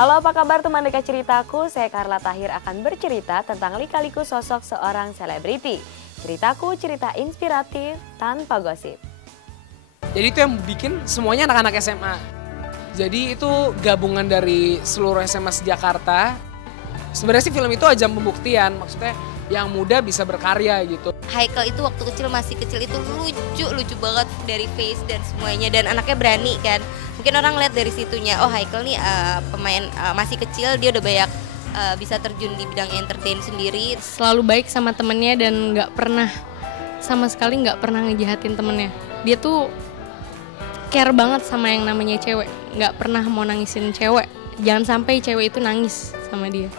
Halo, apa kabar teman dekat ceritaku? Saya Carla Tahir akan bercerita tentang lika-liku sosok seorang selebriti. Ceritaku cerita inspiratif tanpa gosip. Jadi itu yang bikin semuanya anak-anak SMA. Jadi itu gabungan dari seluruh SMA Jakarta. Sebenarnya sih film itu ajang pembuktian, maksudnya yang muda bisa berkarya gitu. Haikal itu waktu masih kecil itu lucu banget dari face dan semuanya, dan anaknya berani kan. Mungkin orang lihat dari situnya, oh Haikal nih pemain masih kecil, dia udah banyak bisa terjun di bidang entertain sendiri. Selalu baik sama temennya dan sama sekali nggak pernah ngejahatin temennya. Dia tuh care banget sama yang namanya cewek, nggak pernah mau nangisin cewek. Jangan sampai cewek itu nangis sama dia.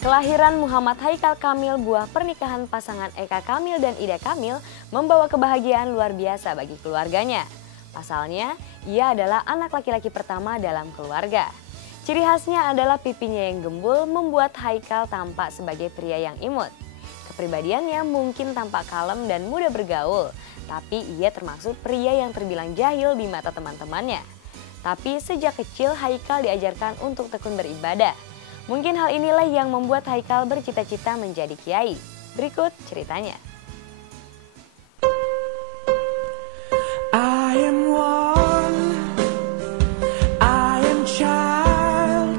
Kelahiran Muhammad Haikal Kamil, buah pernikahan pasangan Eka Kamil dan Ida Kamil, membawa kebahagiaan luar biasa bagi keluarganya. Pasalnya, ia adalah anak laki-laki pertama dalam keluarga. Ciri khasnya adalah pipinya yang gembul membuat Haikal tampak sebagai pria yang imut. Kepribadiannya mungkin tampak kalem dan mudah bergaul, tapi ia termasuk pria yang terbilang jahil di mata teman-temannya. Tapi sejak kecil Haikal diajarkan untuk tekun beribadah. Mungkin hal inilah yang membuat Haikal bercita-cita menjadi kiai. Berikut ceritanya. I am one, I am child,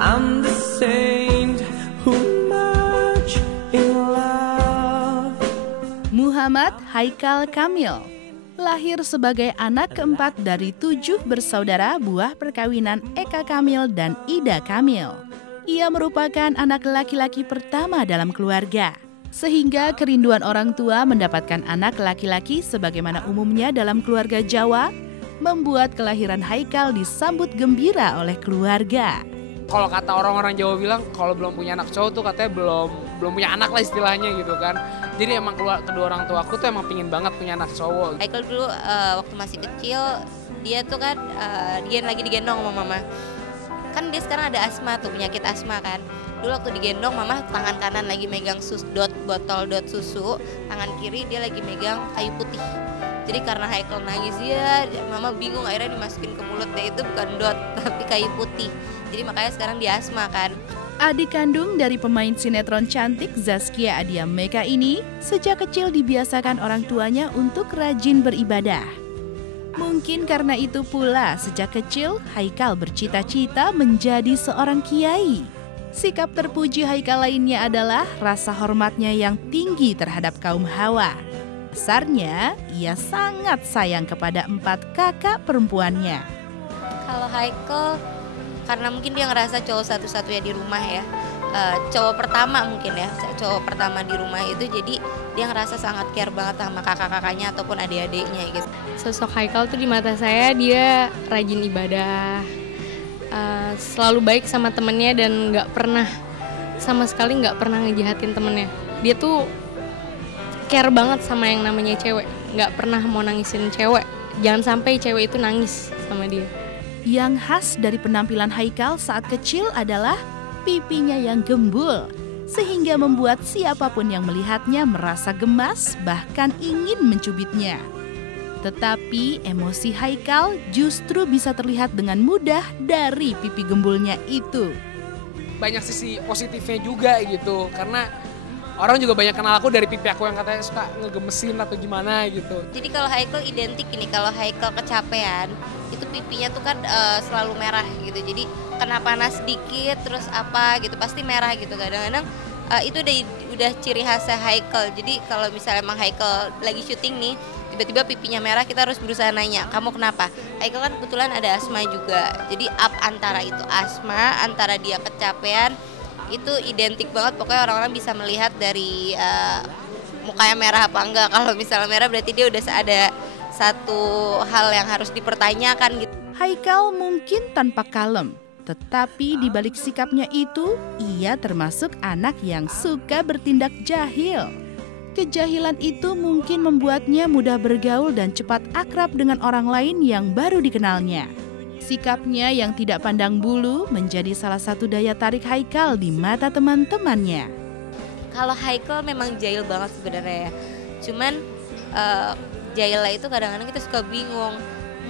I'm the saint who much in love. Muhammad Haikal Kamil lahir sebagai anak keempat dari 7 bersaudara buah perkawinan Eka Kamil dan Ida Kamil. Ia merupakan anak laki-laki pertama dalam keluarga, sehingga kerinduan orang tua mendapatkan anak laki-laki sebagaimana umumnya dalam keluarga Jawa, membuat kelahiran Haikal disambut gembira oleh keluarga. Kalau kata orang-orang Jawa bilang, kalau belum punya anak cowok tuh katanya belum punya anak lah istilahnya gitu kan. Jadi emang kedua orang tua aku tuh emang pingin banget punya anak cowok. Haikal dulu waktu masih kecil, dia tuh kan dia lagi digendong sama mama. Kan dia sekarang ada asma tuh, penyakit asma kan. Dulu waktu digendong, mama tangan kanan lagi megang botol susu, tangan kiri dia lagi megang kayu putih. Jadi karena Haikal nangis ya, mama bingung, akhirnya dimasukin ke mulutnya itu bukan dot tapi kayu putih. Jadi makanya sekarang dia asma kan. Adik kandung dari pemain sinetron cantik Zaskia Adia Meka ini sejak kecil dibiasakan orang tuanya untuk rajin beribadah. Mungkin karena itu pula sejak kecil Haikal bercita-cita menjadi seorang kiai. Sikap terpuji Haikal lainnya adalah rasa hormatnya yang tinggi terhadap kaum hawa. Besarnya, ia sangat sayang kepada 4 kakak perempuannya. Kalau Haikal, karena mungkin dia ngerasa cowok satu-satunya di rumah ya, cowok pertama mungkin ya, cowok pertama di rumah itu, jadi dia ngerasa sangat care banget sama kakak-kakaknya ataupun adik-adiknya gitu. Sosok Haikal tuh di mata saya dia rajin ibadah, selalu baik sama temennya dan sama sekali nggak pernah ngejahatin temennya. Dia tuh care banget sama yang namanya cewek, nggak pernah mau nangisin cewek. Jangan sampai cewek itu nangis sama dia. Yang khas dari penampilan Haikal saat kecil adalah pipinya yang gembul, sehingga membuat siapapun yang melihatnya merasa gemas, bahkan ingin mencubitnya. Tetapi emosi Haikal justru bisa terlihat dengan mudah dari pipi gembulnya itu. Banyak sisi positifnya juga gitu, karena orang juga banyak kenal aku dari pipi aku yang katanya suka ngegemesin atau gimana gitu. Jadi kalau Haikal identik ini, kalau Haikal kecapean, itu pipinya tuh kan selalu merah gitu. Jadi kena panas sedikit terus apa gitu pasti merah gitu. Kadang-kadang itu udah ciri khasnya Haikal. Jadi kalau misalnya emang Haikal lagi syuting nih, tiba-tiba pipinya merah, kita harus berusaha nanya, kamu kenapa? Haikal kan kebetulan ada asma juga. Jadi antara itu asma, antara dia kecapean, itu identik banget. Pokoknya orang-orang bisa melihat dari mukanya merah apa enggak. Kalau misalnya merah berarti dia udah ada satu hal yang harus dipertanyakan gitu. Haikal mungkin tanpa kalem, tetapi di balik sikapnya itu, ia termasuk anak yang suka bertindak jahil. Kejahilan itu mungkin membuatnya mudah bergaul dan cepat akrab dengan orang lain yang baru dikenalnya. Sikapnya yang tidak pandang bulu menjadi salah satu daya tarik Haikal di mata teman-temannya. Kalau Haikal memang jahil banget sebenarnya ya. Cuman jahilnya itu kadang-kadang kita suka bingung.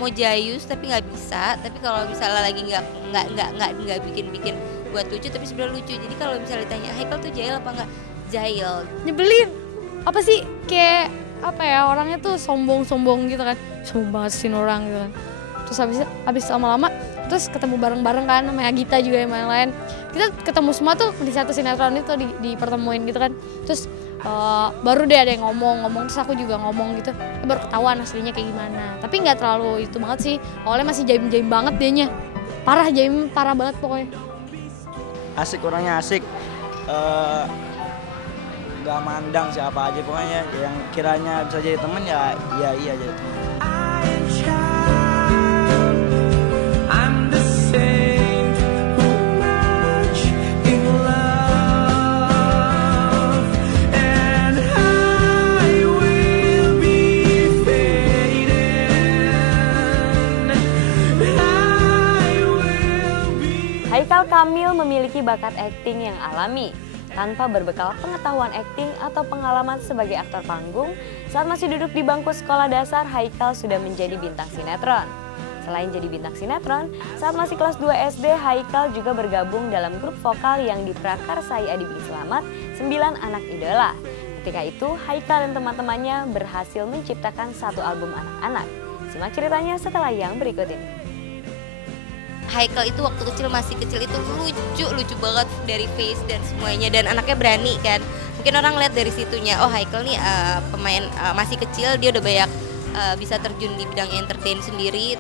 mau jayus tapi nggak bisa. Tapi kalau misalnya lagi nggak bikin buat lucu tapi sebenarnya lucu. Jadi kalau misalnya ditanya Haikal tuh jahil apa nggak? Jahil. Nyebelin. Apa sih kayak apa ya, orangnya tuh sombong gitu kan. Sombong banget sih orang gitu kan. Terus habis lama-lama terus ketemu bareng-bareng kan sama Agita juga yang lain. Kita ketemu semua tuh di satu sinetron itu dipertemuin gitu kan. Terus baru deh ada yang ngomong terus aku juga ngomong gitu. Baru ketahuan aslinya kayak gimana. Tapi nggak terlalu itu banget sih. Awalnya masih jaim-jaim banget dianya. Parah banget pokoknya. Asik, orangnya asik. Gak mandang siapa aja, pokoknya yang kiranya bisa jadi temen ya iya jadi temen. Haikal Kamil memiliki bakat akting yang alami. Tanpa berbekal pengetahuan akting atau pengalaman sebagai aktor panggung, saat masih duduk di bangku sekolah dasar, Haikal sudah menjadi bintang sinetron. Selain jadi bintang sinetron, saat masih kelas 2 SD, Haikal juga bergabung dalam grup vokal yang diprakarsai Adi Bing Slamet, 9 Anak Idola. Ketika itu, Haikal dan teman-temannya berhasil menciptakan satu album anak-anak. Simak ceritanya setelah yang berikut ini. Haikal itu waktu masih kecil itu lucu banget dari face dan semuanya, dan anaknya berani kan. Mungkin orang lihat dari situnya, oh Haikal nih pemain masih kecil, dia udah banyak bisa terjun di bidang entertain sendiri.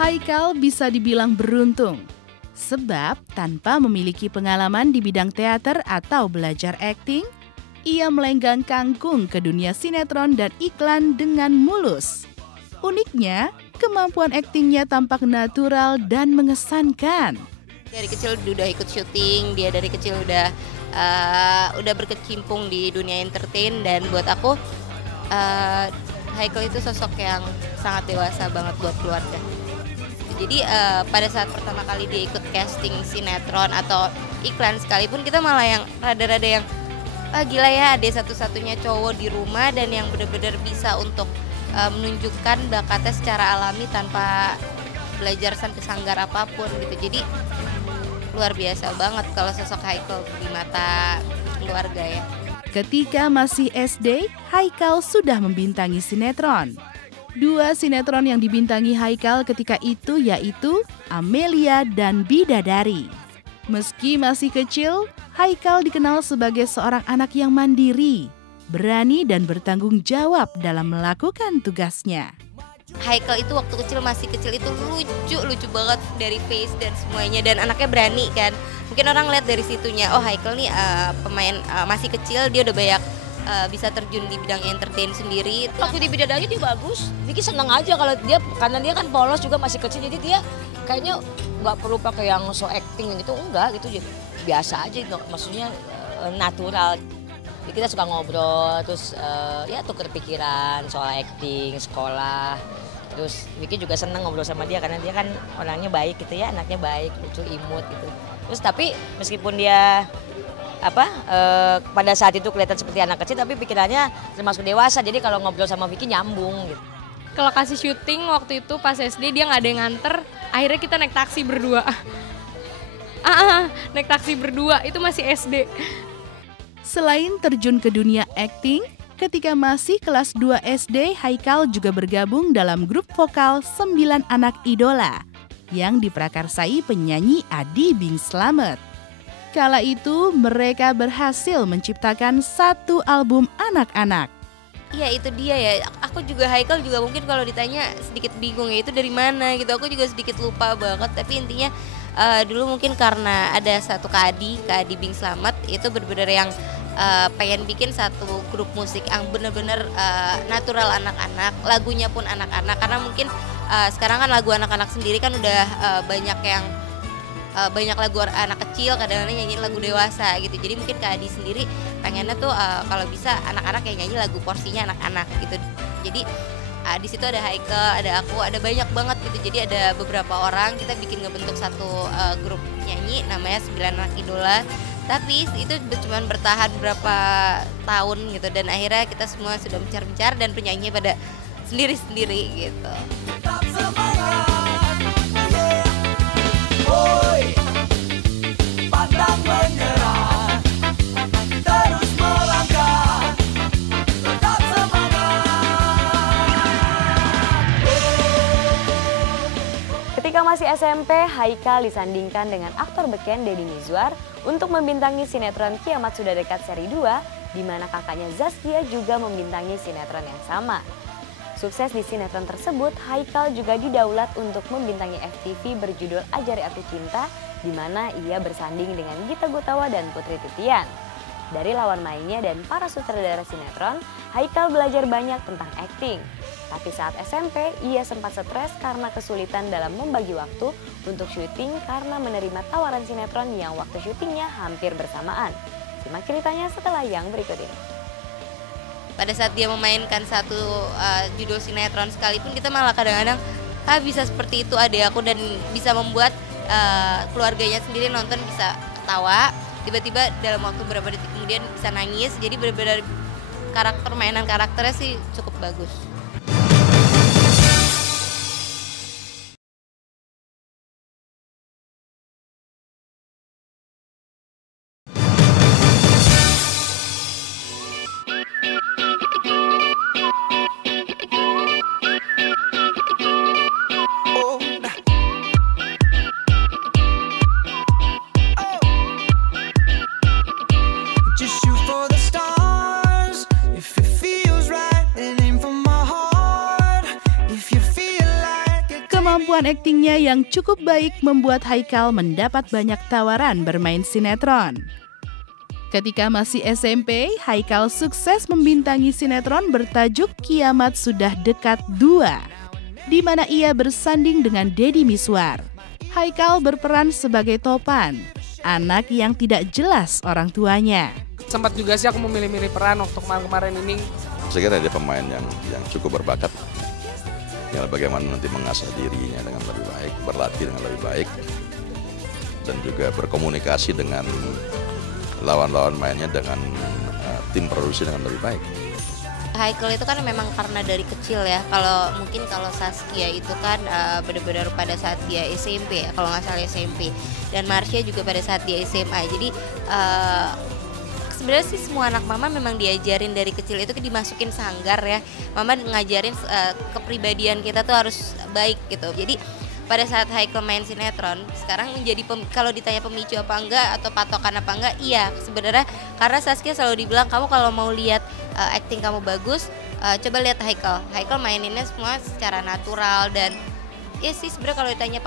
Haikal bisa dibilang beruntung, sebab tanpa memiliki pengalaman di bidang teater atau belajar akting, ia melenggang kangkung ke dunia sinetron dan iklan dengan mulus. Uniknya, kemampuan aktingnya tampak natural dan mengesankan. Dari kecil udah ikut syuting, dia dari kecil udah berkecimpung di dunia entertain, dan buat aku Haikal itu sosok yang sangat dewasa banget buat keluarga. Jadi pada saat pertama kali dia ikut casting sinetron atau iklan sekalipun, kita malah yang rada-rada yang gila ya, ada satu-satunya cowok di rumah dan yang benar-benar bisa untuk menunjukkan bakatnya secara alami tanpa belajar sampai sanggar apapun gitu. Jadi luar biasa banget kalau sosok Haikal di mata keluarga ya. Ketika masih SD, Haikal sudah membintangi sinetron. 2 sinetron yang dibintangi Haikal ketika itu yaitu Amelia dan Bidadari. Meski masih kecil, Haikal dikenal sebagai seorang anak yang mandiri, berani dan bertanggung jawab dalam melakukan tugasnya. Haikal itu waktu masih kecil itu lucu banget dari face dan semuanya, dan anaknya berani kan. Mungkin orang lihat dari situnya, oh Haikal nih pemain masih kecil, dia udah banyak bisa terjun di bidang entertain sendiri. Waktu di Bidadari dia bagus, Vicky seneng aja kalau dia, karena dia kan polos juga masih kecil, jadi dia kayaknya nggak perlu pakai yang so acting gitu, enggak gitu, biasa aja, maksudnya natural. Jadi kita suka ngobrol, terus ya tuker pikiran soal acting, sekolah. Terus Vicky juga seneng ngobrol sama dia karena dia kan orangnya baik gitu ya, anaknya baik, lucu, imut gitu. Terus tapi meskipun dia pada saat itu kelihatan seperti anak kecil, tapi pikirannya termasuk dewasa, jadi kalau ngobrol sama Vicky nyambung gitu. Ke lokasi syuting waktu itu pas SD dia nggak ada yang nganter, akhirnya kita naik taksi berdua. Naik taksi berdua, itu masih SD. Selain terjun ke dunia akting, ketika masih kelas 2 SD, Haikal juga bergabung dalam grup vokal 9 Anak Idola yang diprakarsai penyanyi Adi Bing Slamet. Kala itu mereka berhasil menciptakan satu album anak-anak. Iya itu dia ya, aku juga Haikal juga mungkin kalau ditanya sedikit bingung ya itu dari mana gitu, aku juga sedikit lupa banget. Tapi intinya dulu mungkin karena ada satu Kak Adi Bing Slamet, itu benar-benar yang pengen bikin satu grup musik yang benar-benar natural anak-anak, lagunya pun anak-anak. Karena mungkin sekarang kan lagu anak-anak sendiri kan udah banyak yang banyak lagu anak kecil, kadang-kadang nyanyiin lagu dewasa gitu. Jadi mungkin Kak Adi sendiri pengennya tuh kalau bisa anak-anak yang nyanyi lagu porsinya anak-anak gitu. Jadi di situ ada Haikal, ada aku, ada banyak banget gitu. Jadi ada beberapa orang, kita bikin ngebentuk satu grup nyanyi namanya 9 Anak Idola. Tapi itu cuma bertahan beberapa tahun gitu, dan akhirnya kita semua sudah mencar-mencar dan penyanyi pada sendiri-sendiri gitu. Tetap semangat, Oi, pantang menyerah, terus melangkah, tetap semangat. Ketika masih SMP, Haikal disandingkan dengan aktor beken Deddy Mizwar untuk membintangi sinetron Kiamat Sudah Dekat seri 2, di mana kakaknya Zaskia juga membintangi sinetron yang sama. Sukses di sinetron tersebut, Haikal juga didaulat untuk membintangi FTV berjudul Ajari Aku Cinta, di mana ia bersanding dengan Gita Gutawa dan Putri Titian. Dari lawan mainnya dan para sutradara sinetron, Haikal belajar banyak tentang akting. Tapi saat SMP, ia sempat stres karena kesulitan dalam membagi waktu untuk syuting karena menerima tawaran sinetron yang waktu syutingnya hampir bersamaan. Simak ceritanya setelah yang berikut ini. Pada saat dia memainkan satu judul sinetron sekalipun, kita malah kadang-kadang bisa seperti itu adik aku, dan bisa membuat keluarganya sendiri nonton bisa ketawa, tiba-tiba dalam waktu beberapa detik kemudian bisa nangis. Jadi benar-benar mainan karakternya sih cukup bagus. Kemampuan aktingnya yang cukup baik membuat Haikal mendapat banyak tawaran bermain sinetron. Ketika masih SMP, Haikal sukses membintangi sinetron bertajuk Kiamat Sudah Dekat 2, di mana ia bersanding dengan Deddy Mizwar. Haikal berperan sebagai Topan, anak yang tidak jelas orang tuanya. Sempat juga sih aku memilih-milih peran waktu kemarin ini. Saya kira dia pemain yang cukup berbakat. Tinggal bagaimana nanti mengasah dirinya dengan lebih baik, berlatih dengan lebih baik, dan juga berkomunikasi dengan lawan-lawan mainnya dengan tim produksi dengan lebih baik. Haikal itu kan memang karena dari kecil ya. Kalau Saskia itu kan benar-benar pada saat dia SMP ya, kalau nggak salah SMP. Dan Marsha juga pada saat dia SMA. Jadi sebenarnya sih semua anak mama memang diajarin dari kecil itu dimasukin sanggar ya. Mama ngajarin kepribadian kita tuh harus baik gitu. Jadi pada saat Haikal main sinetron, sekarang menjadi kalau ditanya pemicu apa enggak atau patokan apa enggak, iya sebenarnya karena Saskia selalu dibilang, kamu kalau mau lihat acting kamu bagus, coba lihat Haikal. Haikal maininnya semua secara natural, dan ya sih sebenarnya kalau ditanya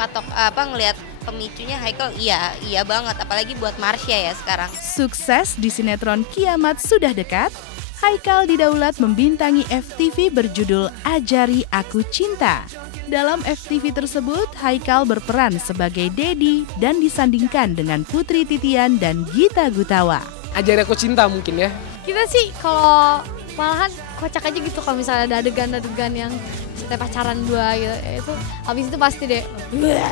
ngelihat pemicunya Haikal, iya banget, apalagi buat Marsha ya sekarang. Sukses di sinetron Kiamat Sudah Dekat, Haikal didaulat membintangi FTV berjudul Ajari Aku Cinta. Dalam FTV tersebut, Haikal berperan sebagai Deddy dan disandingkan dengan Putri Titian dan Gita Gutawa. Ajari Aku Cinta mungkin ya. Kita sih kalau malahan kocak aja gitu kalau misalnya ada adegan-adegan yang kita pacaran dua gitu, itu habis itu pasti deh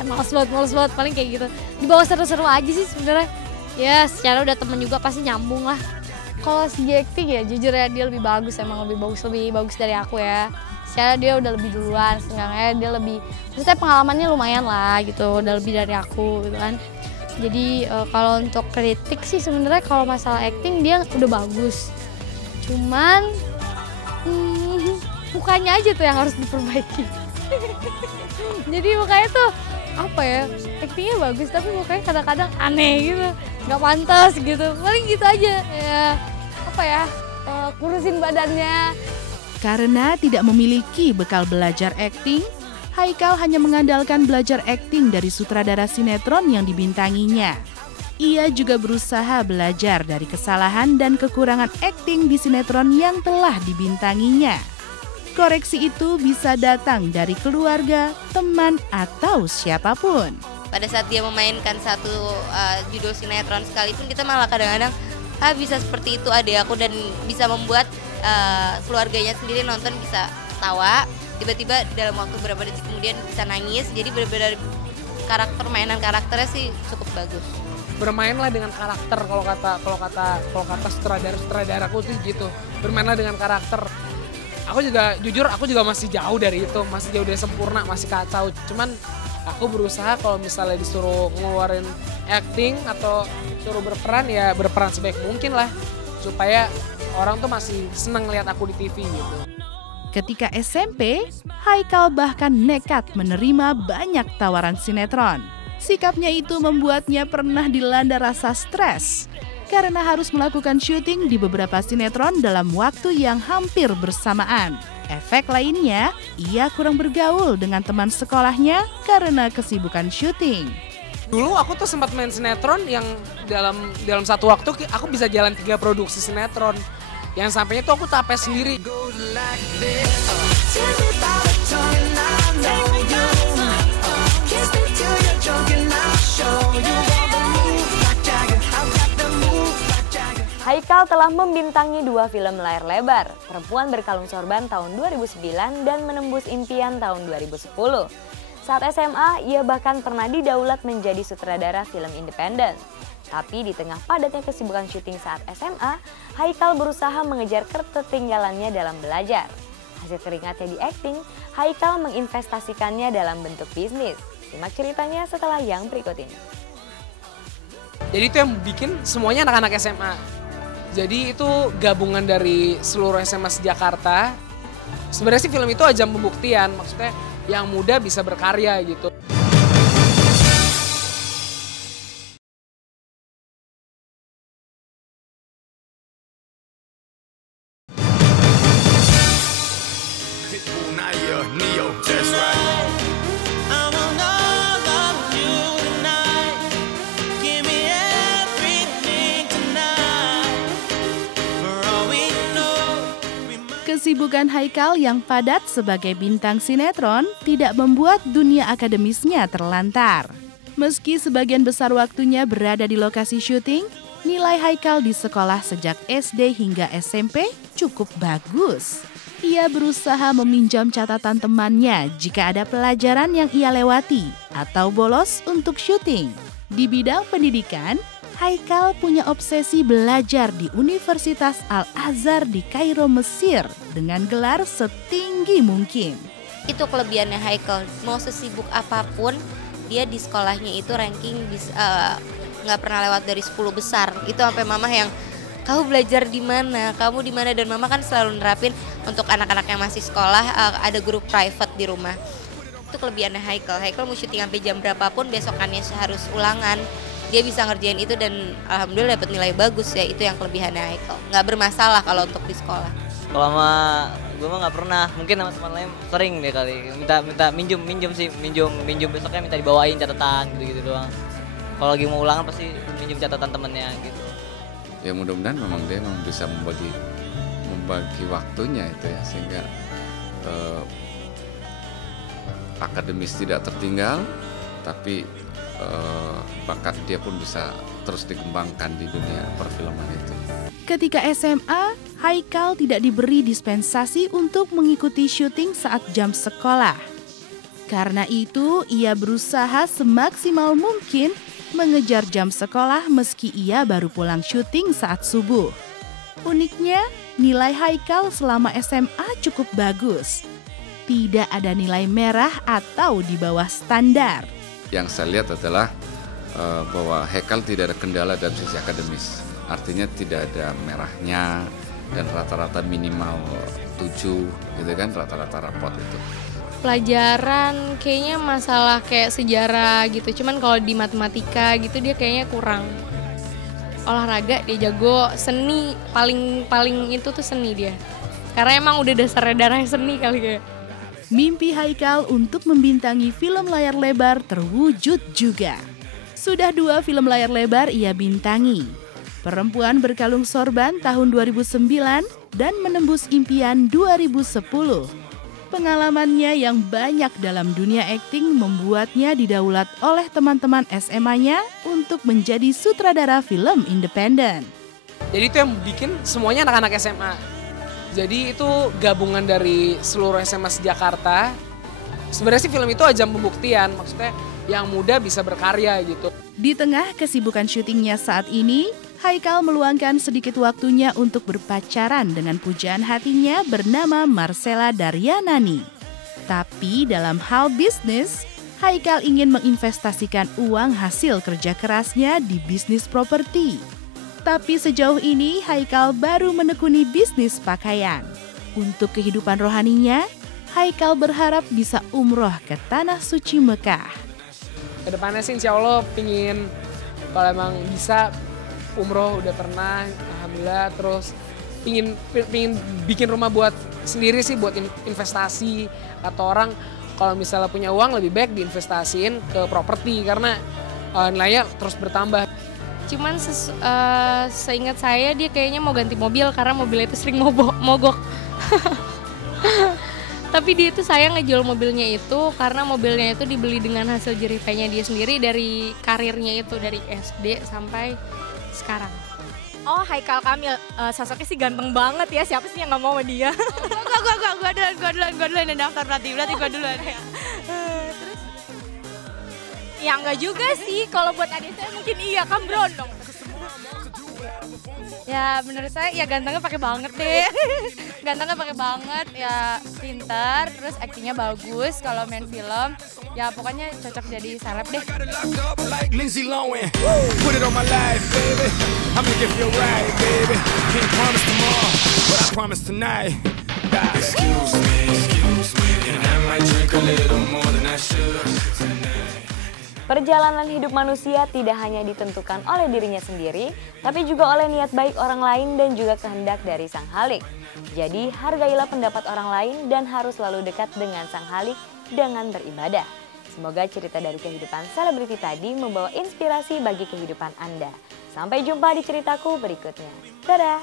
males banget paling kayak gitu. Dibawa seru-seru aja sih sebenarnya. Ya secara udah temen juga pasti nyambung lah. Kalau segi acting ya jujur ya dia lebih bagus, emang lebih bagus dari aku ya. Secara dia udah lebih duluan, seenggaknya dia lebih, maksudnya pengalamannya lumayan lah gitu, udah lebih dari aku gitu kan. Jadi kalau untuk kritik sih sebenarnya kalau masalah acting dia udah bagus. Cuman mukanya aja tuh yang harus diperbaiki. Jadi mukanya tuh apa ya, actingnya bagus tapi mukanya kadang-kadang aneh gitu, nggak pantas gitu. Paling gitu aja ya, apa ya, kurusin badannya. Karena tidak memiliki bekal belajar akting, Haikal hanya mengandalkan belajar akting dari sutradara sinetron yang dibintanginya. Ia juga berusaha belajar dari kesalahan dan kekurangan akting di sinetron yang telah dibintanginya. Koreksi itu bisa datang dari keluarga, teman, atau siapapun. Pada saat dia memainkan satu judul sinetron sekalipun, kita malah kadang-kadang bisa seperti itu adek aku dan bisa membuat keluarganya sendiri nonton bisa ketawa, tiba-tiba dalam waktu beberapa detik kemudian bisa nangis. Jadi benar-benar mainan karakternya sih cukup bagus. Bermainlah dengan karakter, kalau kata sutradaraku sih gitu. Bermainlah dengan karakter. Aku juga masih jauh dari itu, masih jauh dari sempurna, masih kacau. Cuman aku berusaha kalau misalnya disuruh ngeluarin acting atau suruh berperan, ya berperan sebaik mungkin lah, supaya orang tuh masih seneng lihat aku di TV gitu. Ketika SMP, Haikal bahkan nekat menerima banyak tawaran sinetron. Sikapnya itu membuatnya pernah dilanda rasa stres karena harus melakukan syuting di beberapa sinetron dalam waktu yang hampir bersamaan. Efek lainnya, ia kurang bergaul dengan teman sekolahnya karena kesibukan syuting. Dulu aku tuh sempat main sinetron yang dalam satu waktu aku bisa jalan 3 produksi sinetron. Yang sampainya tuh aku tapes sendiri. Haikal telah membintangi 2 film layar lebar, Perempuan Berkalung Sorban tahun 2009 dan Menembus Impian tahun 2010. Saat SMA, ia bahkan pernah didaulat menjadi sutradara film independen. Tapi di tengah padatnya kesibukan syuting saat SMA, Haikal berusaha mengejar ketertinggalannya dalam belajar. Hasil keringatnya di acting, Haikal menginvestasikannya dalam bentuk bisnis. Simak ceritanya setelah yang berikut ini. Jadi itu yang bikin semuanya anak-anak SMA. Jadi itu gabungan dari seluruh SMA se-Jakarta. Sebenarnya sih film itu ajang pembuktian, maksudnya yang muda bisa berkarya gitu. Kesibukan Haikal yang padat sebagai bintang sinetron tidak membuat dunia akademisnya terlantar. Meski sebagian besar waktunya berada di lokasi syuting, nilai Haikal di sekolah sejak SD hingga SMP cukup bagus. Ia berusaha meminjam catatan temannya jika ada pelajaran yang ia lewati atau bolos untuk syuting. Di bidang pendidikan, Haikal punya obsesi belajar di Universitas Al-Azhar di Kairo, Mesir dengan gelar setinggi mungkin. Itu kelebihannya Haikal, mau sesibuk apapun dia di sekolahnya itu ranking nggak pernah lewat dari 10 besar. Itu sampai mama yang, kamu belajar di mana, kamu di mana, dan mama kan selalu nerapin untuk anak-anak yang masih sekolah ada grup private di rumah. Itu kelebihannya Haikal. Haikal mau syuting sampai jam berapapun besokannya harus ulangan. Dia bisa ngerjain itu dan alhamdulillah dapat nilai bagus ya, itu yang kelebihannya Haikal. Nggak bermasalah kalau untuk di sekolah. Kalau sama gue mah nggak pernah, mungkin sama teman lain sering deh kali minta minjem besoknya minta dibawain catatan gitu doang. Kalau lagi mau ulangan pasti minjem catatan temennya gitu. Ya mudah-mudahan memang dia bisa membagi waktunya itu ya, sehingga akademis tidak tertinggal, tapi bakat dia pun bisa terus dikembangkan di dunia perfilman itu. Ketika SMA, Haikal tidak diberi dispensasi untuk mengikuti syuting saat jam sekolah. Karena itu, ia berusaha semaksimal mungkin mengejar jam sekolah meski ia baru pulang syuting saat subuh. Uniknya, nilai Haikal selama SMA cukup bagus. Tidak ada nilai merah atau di bawah standar. Yang saya lihat adalah bahwa Haikal tidak ada kendala dalam sisi akademis. Artinya tidak ada merahnya dan rata-rata minimal 7 gitu kan, rata-rata rapot itu. Pelajaran kayaknya masalah kayak sejarah gitu, cuman kalau di matematika gitu dia kayaknya kurang. Olahraga dia jago, seni paling itu tuh seni dia. Karena emang udah dasarnya darahnya seni kali kayak. Mimpi Haikal untuk membintangi film layar lebar terwujud juga. Sudah 2 film layar lebar ia bintangi. Perempuan Berkalung Sorban tahun 2009 dan Menembus Impian 2010. Pengalamannya yang banyak dalam dunia akting membuatnya didaulat oleh teman-teman SMA-nya untuk menjadi sutradara film independen. Jadi itu yang bikin semuanya anak-anak SMA. Jadi itu gabungan dari seluruh SMA se-Jakarta. Sebenarnya sih film itu ajang pembuktian, maksudnya yang muda bisa berkarya gitu. Di tengah kesibukan syutingnya saat ini, Haikal meluangkan sedikit waktunya untuk berpacaran dengan pujaan hatinya bernama Marcella Daryanani. Tapi dalam hal bisnis, Haikal ingin menginvestasikan uang hasil kerja kerasnya di bisnis properti. Tapi sejauh ini Haikal baru menekuni bisnis pakaian. Untuk kehidupan rohaninya, Haikal berharap bisa umroh ke Tanah Suci Mekah. Kedepannya sih insya Allah pingin kalau emang bisa umroh udah pernah, alhamdulillah. Terus pingin bikin rumah buat sendiri sih, buat investasi. Atau orang kalau misalnya punya uang lebih baik diinvestasiin ke properti karena nilainya terus bertambah. Cuman seingat saya dia kayaknya mau ganti mobil karena mobilnya itu sering mogok. Tapi dia itu sayang ngejual mobilnya itu karena mobilnya itu dibeli dengan hasil jerih payahnya dia sendiri dari karirnya itu dari SD sampai sekarang. Oh, Haikal Kamil, sosoknya sih ganteng banget ya. Siapa sih yang nggak mau sama dia? Gue duluan yang daftar berarti gue duluan ya. Terus? Ya enggak juga sih, kalau buat adik saya mungkin iya, kan berondong. Ya menurut saya ya gantengnya pakai banget deh. Gantengnya pakai banget, ya pintar, terus aktingnya bagus kalau main film. Ya pokoknya cocok jadi seleb deh. Perjalanan hidup manusia tidak hanya ditentukan oleh dirinya sendiri, tapi juga oleh niat baik orang lain dan juga kehendak dari Sang Halik. Jadi hargailah pendapat orang lain dan harus selalu dekat dengan Sang Halik dengan beribadah. Semoga cerita dari kehidupan selebriti tadi membawa inspirasi bagi kehidupan Anda. Sampai jumpa di ceritaku berikutnya. Dadah!